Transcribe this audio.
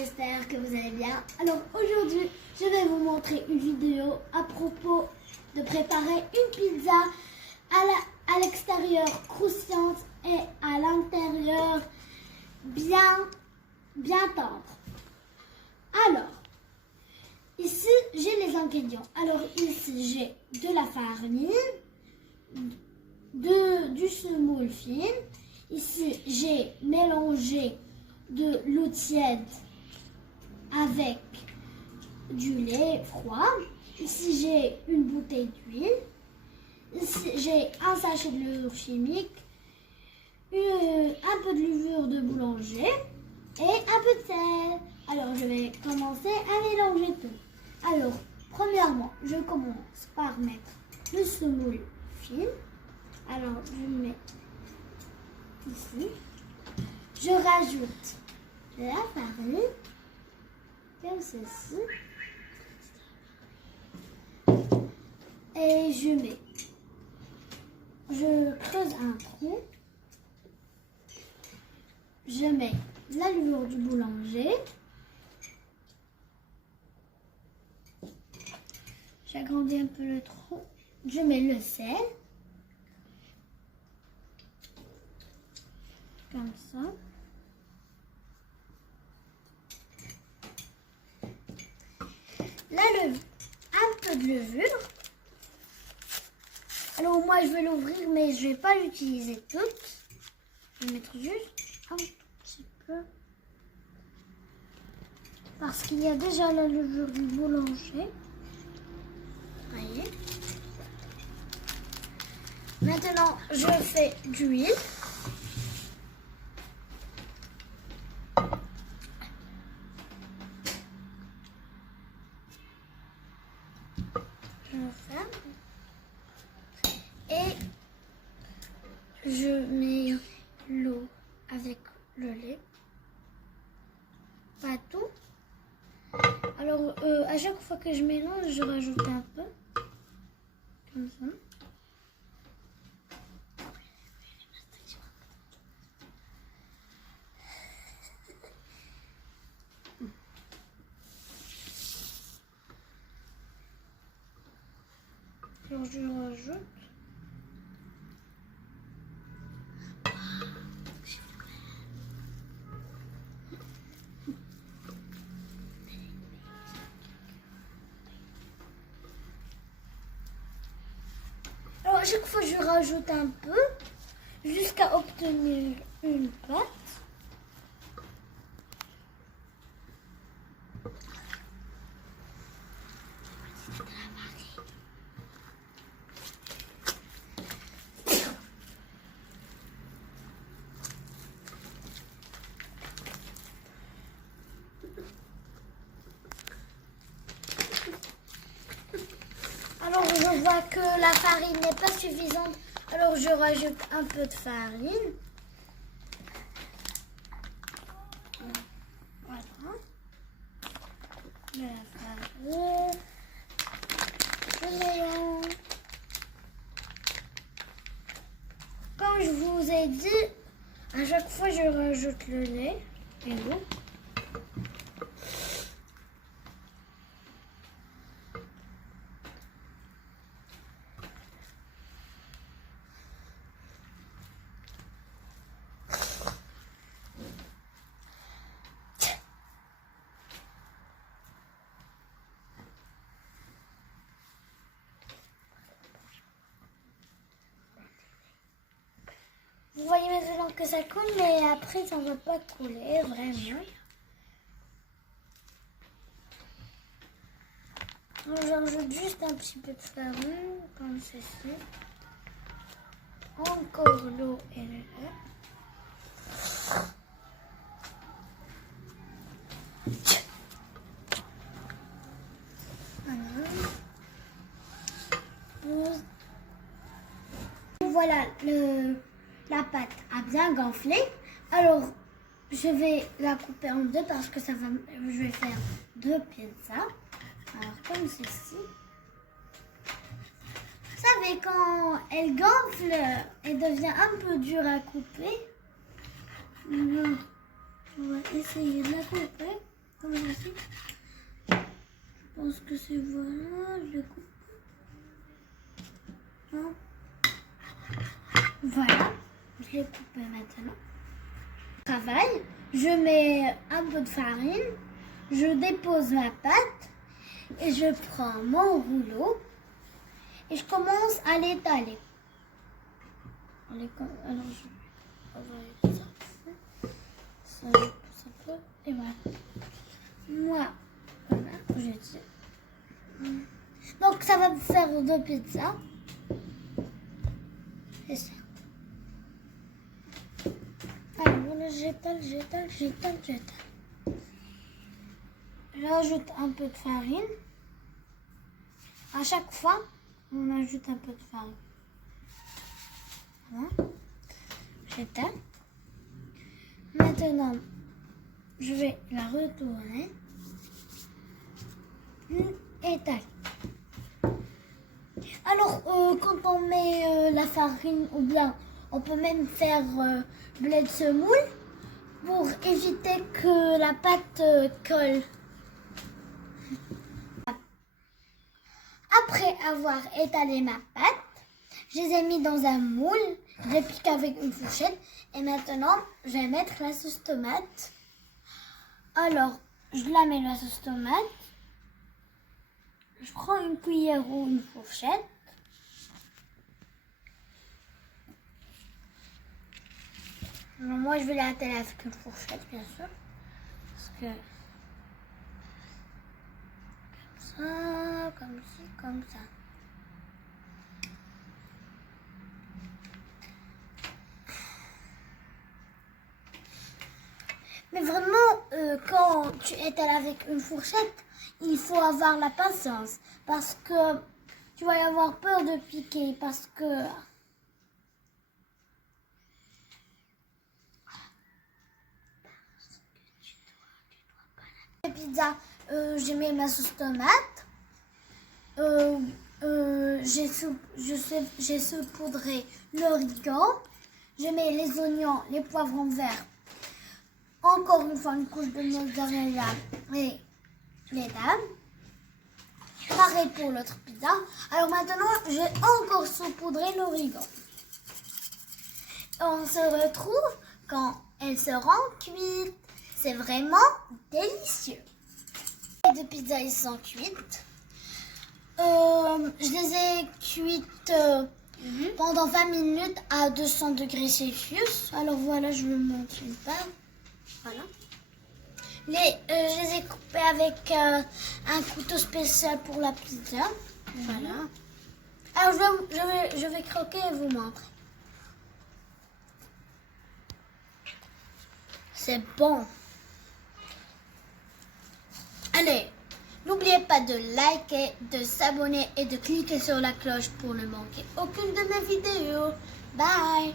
j'espère que vous allez bien. Alors aujourd'hui, je vais vous montrer une vidéo à propos de préparer une pizza à l'extérieur croustillante et à l'intérieur bien tendre. Alors, ici j'ai les ingrédients. Alors ici j'ai de la farine, du semoule fine. Ici j'ai mélangé de l'eau tiède avec du lait froid. Ici j'ai une bouteille d'huile. Ici j'ai un sachet de levure chimique, un peu de levure de boulanger et un peu de sel. Alors je vais commencer à mélanger tout. Alors premièrement, je commence par mettre le semoule fine. Alors je le mets ici. Je rajoute la farine, comme ceci. Et je creuse un trou. Je mets la levure du boulanger. J'agrandis un peu le trou. Je mets le sel. Comme ça. Un peu de levure. Alors moi je vais l'ouvrir mais je vais pas l'utiliser toute. Je vais mettre juste un petit peu. Parce qu'il y a déjà la levure du boulanger. Voyez. Maintenant je fais d'huile. Et je mets l'eau avec le lait. Pas tout. Alors, à chaque fois que je mélange, je rajoute un peu. Comme ça. Alors, je rajoute. Alors, à chaque fois, je rajoute un peu jusqu'à obtenir une pâte. Alors je vois que la farine n'est pas suffisante, alors je rajoute un peu de farine. Voilà. De la farine. Je mélange. Comme je vous ai dit, à chaque fois je rajoute le lait et l'eau. Vous voyez maintenant que ça coule, mais après ça ne va pas couler, vraiment. Donc j'ajoute juste un petit peu de farine, comme ceci. Encore l'eau et le lait. Voilà, la pâte a bien gonflé. Alors, je vais la couper en deux parce que je vais faire deux pizzas. Alors, comme ceci. Vous savez, quand elle gonfle, elle devient un peu dure à couper. On va essayer de la couper. comme ceci. Je pense que c'est voilà, je le coupe. Non. Voilà, je l'ai coupé maintenant. Travail, je mets un peu de farine, je dépose ma pâte et je prends mon rouleau et je commence à l'étaler. Alors je vais ça je pousse un peu et voilà. Moi, voilà, je dis. Donc ça va me faire 2 pizzas. C'est ça. Alors voilà, j'étale. J'ajoute un peu de farine. À chaque fois, on ajoute un peu de farine. Voilà. J'étale. Maintenant, je vais la retourner. Étaler. Alors, quand on met la farine, ou bien on peut même faire blé de semoule pour éviter que la pâte colle. Après avoir étalé ma pâte, je les ai mis dans un moule, je les pique avec une fourchette et maintenant je vais mettre la sauce tomate. Alors, je la mets la sauce tomate. Je prends une cuillère ou une fourchette. Alors, moi, je vais la étaler avec une fourchette, bien sûr. Parce que... Comme ça, comme ci, comme ça. Mais vraiment, quand tu étales avec une fourchette, il faut avoir la patience. Parce que tu vas y avoir peur de piquer. Parce que... La pizza, j'ai mis ma sauce tomate. J'ai saupoudré l'origan. Je mets les oignons, les poivrons verts. Encore une fois, une couche de mozzarella et les dames. Pareil pour l'autre pizza. Alors maintenant, j'ai encore saupoudré l'origan. On se retrouve quand elles seront cuites. C'est vraiment délicieux. Les 2 pizzas, ils sont cuites. Je les ai cuites pendant 20 minutes à 200 degrés Celsius. Alors voilà, je vous montre une part. Voilà. Je les ai coupés avec un couteau spécial pour la pizza. Voilà. Alors je vais croquer et vous montrer. C'est bon. Allez, n'oubliez pas de liker, de s'abonner et de cliquer sur la cloche pour ne manquer aucune de mes vidéos. Bye!